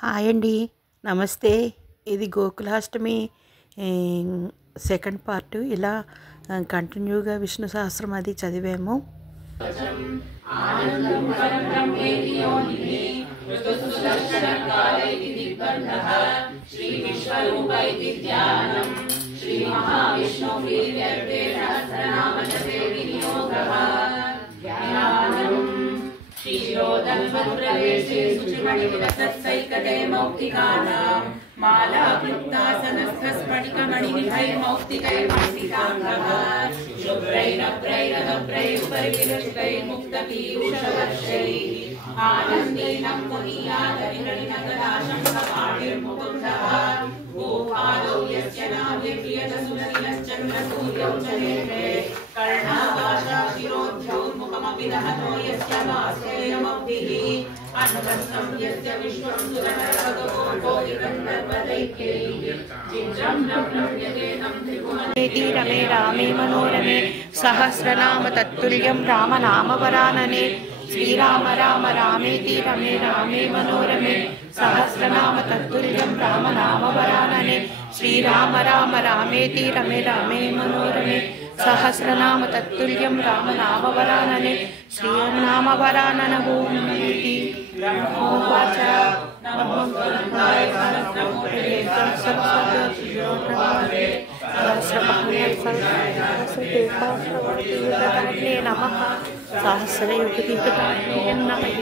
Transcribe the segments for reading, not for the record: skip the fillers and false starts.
Hi అండి. నమస్తే. ఇది గోకులాష్టమి ఈ సెకండ్ పార్ట్. ఇలా కంటిన్యూగా విష్ణు సహస్రం అది చదివాము. ीरोदन्वत्प्रवेशे शुचिमणिविलसत्सैकते मौक्तिकानां मालाक्लुप्तासनस्थस्फटिकमणिनिभैर्मौक्तिकैर्मणिताङ्गः शुभ्रैरभ्रैरभ्रैरुपरिविरचितैर्मुक्तपीयूषवर्षैः आनन्दीनं मुनीयादरिगणिनगदाशं कपाटिर्मुकुन्दः गोपादौ यस्य नाभिर्प्रियतसुरनिलश्चन्द्रसूर्यौ च नेत्रे कर्णावाशा शिरोद्यौर्मुखमपि दहतो यस्य वासेयमब्धिः अन्वस्तं यस्य विश्वं सुरनरभगवो कोटिगन्धर्वदैत्यैः चित्रं रम्यते त्रिभुवन रमे रामे मनोरमे सहस्रनाम तत्तुल्यं रामनामवरानने श्रीराम राम रामेति रमे रामे मनोरमे सहस्रनाम तत्तुल्यं रामनामवरानने श्रीराम राम रामेति रमे रामे मनोरमे सहस्रनाम तत्तुल्यं रामनामवरानने श्रीरामनामवरानन ओम नमोति नमोवाच नमो गोविन्दाय सहस्रमूर्तये सरस्वती सहस्रपाण्ये नमः सहस्रयुगतिकृताय नमः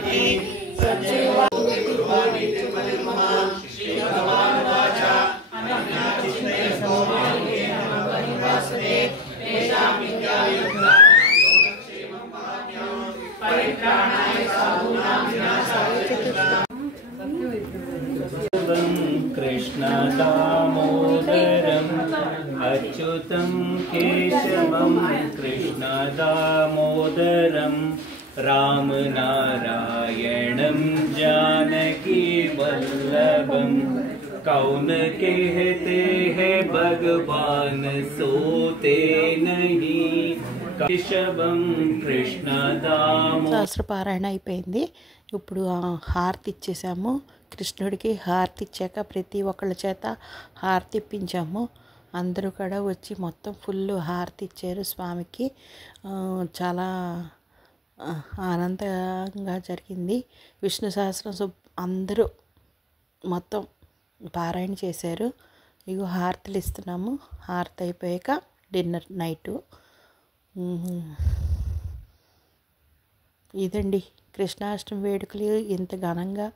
कृष्ण दामोदरम् अच्युतं केशवं कृष्ण दामोदरं रामनारायणं जानकी वल्लभं कौन कहते हैं भगवान सोते नहीं కేశవం కృష్ణ దామో. సహస్రపారాయణ అయిపోయింది. ఇప్పుడు హారతి ఇచ్చేసాము. కృష్ణుడికి హారతి ఇచ్చాక ప్రతి ఒక్కళ్ళ చేత హారతి ఇప్పించాము. అందరూ కూడా వచ్చి మొత్తం ఫుల్ హారతి ఇచ్చారు స్వామికి. చాలా ఆనందంగా జరిగింది. విష్ణు సహస్రం అందరూ మొత్తం పారాయణ చేశారు. ఇగో హారతులు ఇస్తున్నాము. హారతి అయిపోయాక డిన్నర్ నైటు. ఇదండి కృష్ణాష్టమి వేడుకలు ఇంత ఘనంగా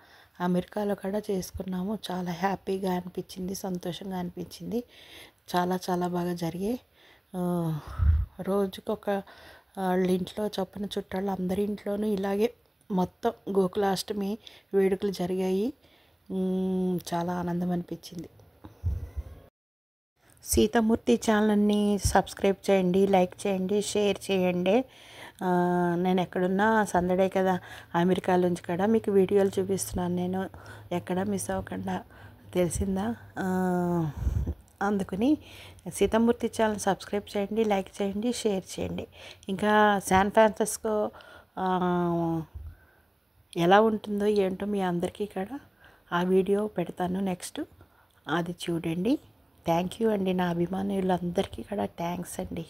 అమెరికాలో కూడా చేసుకున్నాము. చాలా హ్యాపీగా అనిపించింది, సంతోషంగా అనిపించింది. చాలా చాలా బాగా జరిగాయి. రోజుకొక వాళ్ళ ఇంట్లో చొప్పున చుట్టాలు అందరి ఇంట్లోనూ ఇలాగే మొత్తం గోకులాష్టమి వేడుకలు జరిగాయి. చాలా ఆనందం అనిపించింది. సీతామూర్తి ఛానల్ని సబ్స్క్రైబ్ చేయండి, లైక్ చేయండి, షేర్ చేయండి. నేను ఎక్కడున్నా సందడే కదా, అమెరికా నుంచి కూడా మీకు వీడియోలు చూపిస్తున్నాను. నేను ఎక్కడ మిస్ అవ్వకుండా, తెలిసిందా? అందుకని సీతామూర్తి ఛానల్ సబ్స్క్రైబ్ చేయండి, లైక్ చేయండి, షేర్ చేయండి. ఇంకా శాన్ ఫ్రాన్సిస్కో ఎలా ఉంటుందో ఏంటో మీ అందరికీ కూడా ఆ వీడియో పెడతాను నెక్స్ట్. అది చూడండి. థ్యాంక్ యూ అండి. నా అభిమానులందరికీ కూడా థ్యాంక్స్ అండి.